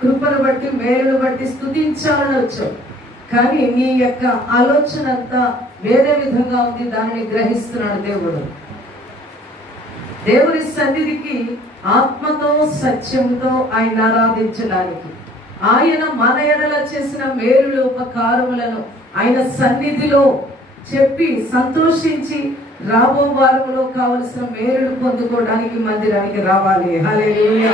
కృపను బట్టి మేలును బట్టి స్తుతించాలని వచ్చావు. కానీ నీ యొక్క ఆలోచన అంతా వేరే విధంగా ఉంది. దానిని గ్రహిస్తున్నాడు దేవుడు. దేవుని సన్నిధికి ఆత్మతో సత్యంతో ఆయన ఆరాధించడానికి, ఆయన మన ఎడల చేసిన మేలులు ఉపకారములను ఆయన సన్నిధిలో చెప్పి సంతోషించి రాబో వారంలో కావలసిన మేలులు పొందుకోవడానికి మందిరానికి రావాలి. హల్లెలూయా.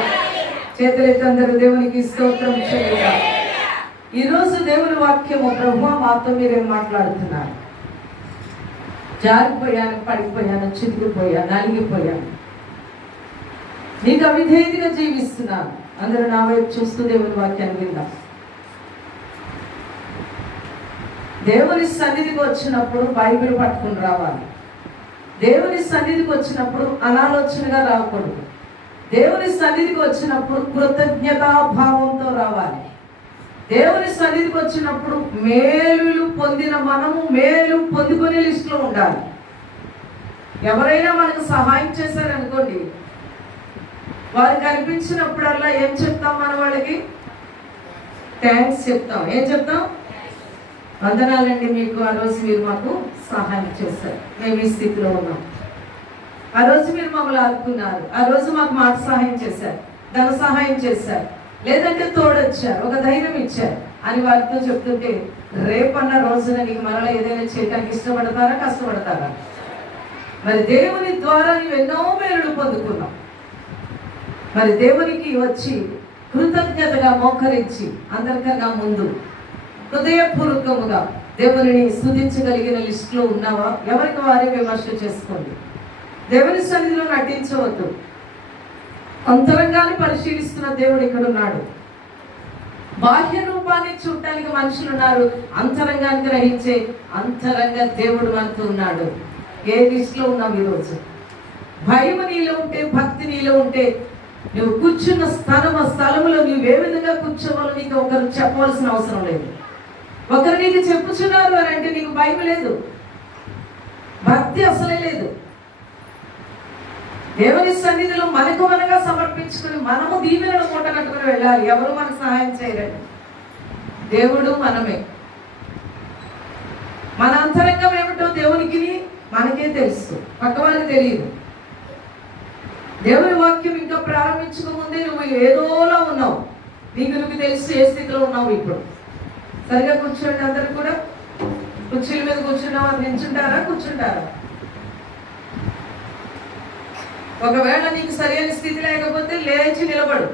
చేతులెత్తి అందరూ దేవునికి స్తోత్రం చేయాలి. ఈరోజు దేవుని వాక్యము, ప్రభువా మాతో మీరేం మాట్లాడుతున్నారు? జారిపోయాను, పడిపోయాను, చితికిపోయాను, నలిగిపోయాను, నీకు అవిధేయతగా జీవిస్తున్నాను. అందరూ నా వైపు చూస్తూ దేవుని వాక్యాన్ని విందాం. దేవుని సన్నిధికి వచ్చినప్పుడు బైబిల్ పట్టుకుని రావాలి. దేవుని సన్నిధికి వచ్చినప్పుడు అనాలోచనగా రాకూడదు. దేవుని సన్నిధికి వచ్చినప్పుడు కృతజ్ఞతాభావంతో రావాలి. దేవుని సన్నిధికి వచ్చినప్పుడు మేలులు పొందిన మనము మేలు పొందుకునే లిస్టులో ఉండాలి. ఎవరైనా మనకు సహాయం చేశారనుకోండి, వారు కనిపించినప్పుడల్లా ఏం చెప్తాం? మన వాళ్ళకి థ్యాంక్స్ చెప్తాం. ఏం చెప్తాం? వందనాలండి మీకు, ఆ రోజు మీరు మాకు సహాయం చేశారు, మేము ఈ స్థితిలో ఉన్నాం, ఆ రోజు మీరు మమ్మల్ని ఆదుకున్నారు, ఆ రోజు మాకు మాట సహాయం చేశారు, ధన సహాయం చేశారు, లేదంటే తోడొచ్చారు, ఒక ధైర్యం ఇచ్చారు అని వారితో చెప్తుంటే, రేపన్న రోజున నీకు మరలా ఏదైనా చేయడానికి ఇష్టపడతారా, కష్టపడతారా? మరి దేవుని ద్వారా నువ్వు ఎన్నో మేలులు పొందుకున్నావు. మరి దేవునికి వచ్చి కృతజ్ఞతగా మోకరించి అందరికన్నా ముందు హృదయపూర్వకముగా దేవుని స్తుతించగలిగిన లిస్టులో ఉన్నావా? ఎవరికి వారే విమర్శ చేసుకోండి. దేవుని సన్నిధిలో నటించవద్దు. అంతరంగాన్ని పరిశీలిస్తున్న దేవుడు ఇక్కడ ఉన్నాడు. బాహ్య రూపాన్ని చూడటానికి మనుషులు ఉన్నారు, అంతరంగాన్ని గ్రహించే అంతరంగ దేవుడు మనతో ఉన్నాడు. ఏ లిస్టులో ఉన్నావు ఈరోజు? భయం నీలో ఉంటే, భక్తి నీలో ఉంటే, నువ్వు కూర్చున్న స్థలంలో నువ్వు ఏ విధంగా కూర్చోవాలో నీకు ఒకరు చెప్పవలసిన అవసరం లేదు. ఒకరు నీకు చెప్పుచున్నారు అని అంటే నీకు భయం లేదు, భక్తి అసలే లేదు. దేవుని సన్నిధిలో మనకు మనగా సమర్పించుకుని మనము దీవెనలు మూట కట్టుకుని వెళ్ళాలి. ఎవరు మనకు సహాయం చేయలేరు, దేవుడు మనమే. మన అంతరంగం ఏమిటో దేవునికి మనకే తెలుసు, పక్క వాళ్ళకి తెలియదు. దేవుని వాక్యం ఇంకా ప్రారంభించకముందే నువ్వు ఏదోలా ఉన్నావు, నీకు తెలుసు ఏ స్థితిలో ఉన్నావు. ఇప్పుడు సరిగా కూర్చోండి. అందరూ కూడా కుర్చీల మీద కూర్చున్నావా? నిల్చుంటారా, కూర్చుంటారా? ఒకవేళ నీకు సరైన స్థితి లేకపోతే లేచి నిలబడు.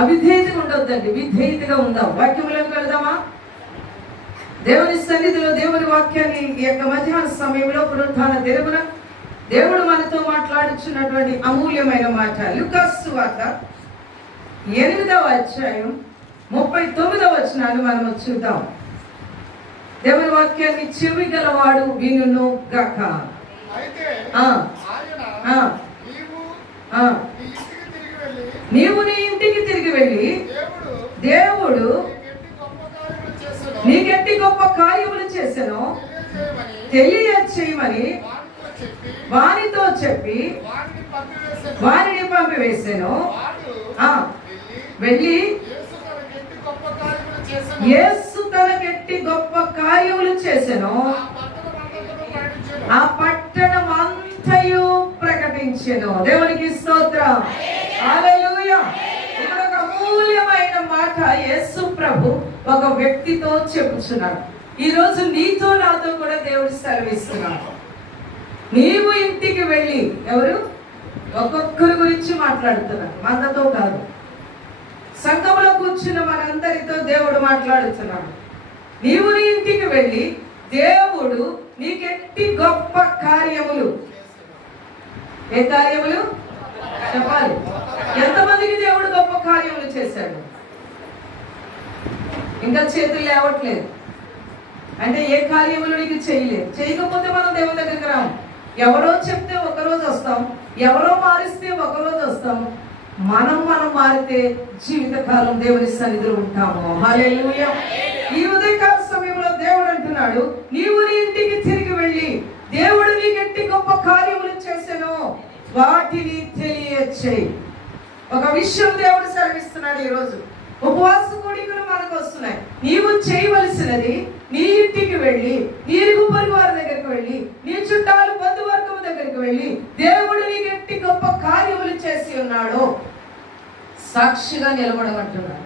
అవిధేయతగా ఉండొద్దండి, విధేయతగా ఉందాం. వాక్యంలోకి వెళదామా? దేవుని సన్నిధిలో దేవుని వాక్యాన్ని ఈ యొక్క మధ్యాహ్న సమయంలో పునరుత్థాన దినమున దేవుడు మనతో మాట్లాడుచున్నటువంటి అమూల్యమైన మాట లూకాసు సువార్త 8వ అధ్యాయం 39వ వచనాన్ని మనం చూద్దాం. దేవుని వాక్యాన్ని చెవి గలవాడు వినును గాక. నీవు నీ ఇంటికి తిరిగి వెళ్ళి దేవుడు నీకెట్టి గొప్ప కార్యములు చేసెను తెలియచేయమని వానితో చెప్పి వారిని పంపివేసాను. వెళ్ళి యేసు తనకెట్టి గొప్ప కార్యములు చేసెను, ఆ పట్టణం అంతయు ప్రకటించెను. దేవునికి స్తోత్రం, హల్లెలూయా. ఇక్కడ ఒక అమూల్యమైన మాట యేసు ప్రభు ఒక వ్యక్తితో చెప్పుచున్నాడు. ఈ రోజు నీతో నాతో కూడా దేవుడు సెలవిస్తున్నాడు. నీవు ఇంటికి వెళ్ళి, ఎవరు? ఒక్కొక్కరి గురించి మాట్లాడుతున్నారు, మనతో కాదు. సంఘంలో కూర్చున్న మనందరితో దేవుడు మాట్లాడుతున్నాడు. నీవు నీ ఇంటికి వెళ్ళి దేవుడు నీకెట్టి గొప్ప కార్యములు, ఏ కార్యములు చెప్పాలి? ఎంతమందికి దేవుడు గొప్ప కార్యములు చేశాడు? ఇంకా చేతులు లేవట్లేదు అంటే ఏ కార్యములు నీకు చేయలేదు. చేయకపోతే మనం దేవుని దగ్గరికి రాము. ఎవరో చెప్తే ఒకరోజు వస్తాం, ఎవరో మారిస్తే ఒకరోజు వస్తాం. మనం మారితే జీవితకాలం దేవుని సన్నిధిలో ఉంటాము. హల్లెలూయా. ఈ ఉదయకాల సమయంలో దేవుడు అంటున్నాడు, నీవు నీ ఇంటికి తిరిగి వెళ్ళి దేవుడు నీకెట్టి గొప్ప కార్యములు చేసెను వాటిని తెలియచేయి. ఒక విషయం దేవుడు సెలవిస్తున్నాడు. ఈరోజు ఉపవాస కూడికలు మనకు వస్తున్నాయి. నీవు చేయవలసినది నీ ఇంటికి వెళ్ళి, నీ ఇరుగు పొరుగు వారి దగ్గరికి వెళ్ళి, నీ చుట్టాలు బంధువర్గం దగ్గరికి వెళ్ళి, దేవుడు నీకు ఎట్టి గొప్ప కార్యములు చేసి ఉన్నాడు సాక్షిగా నిలబడమంటున్నాడు.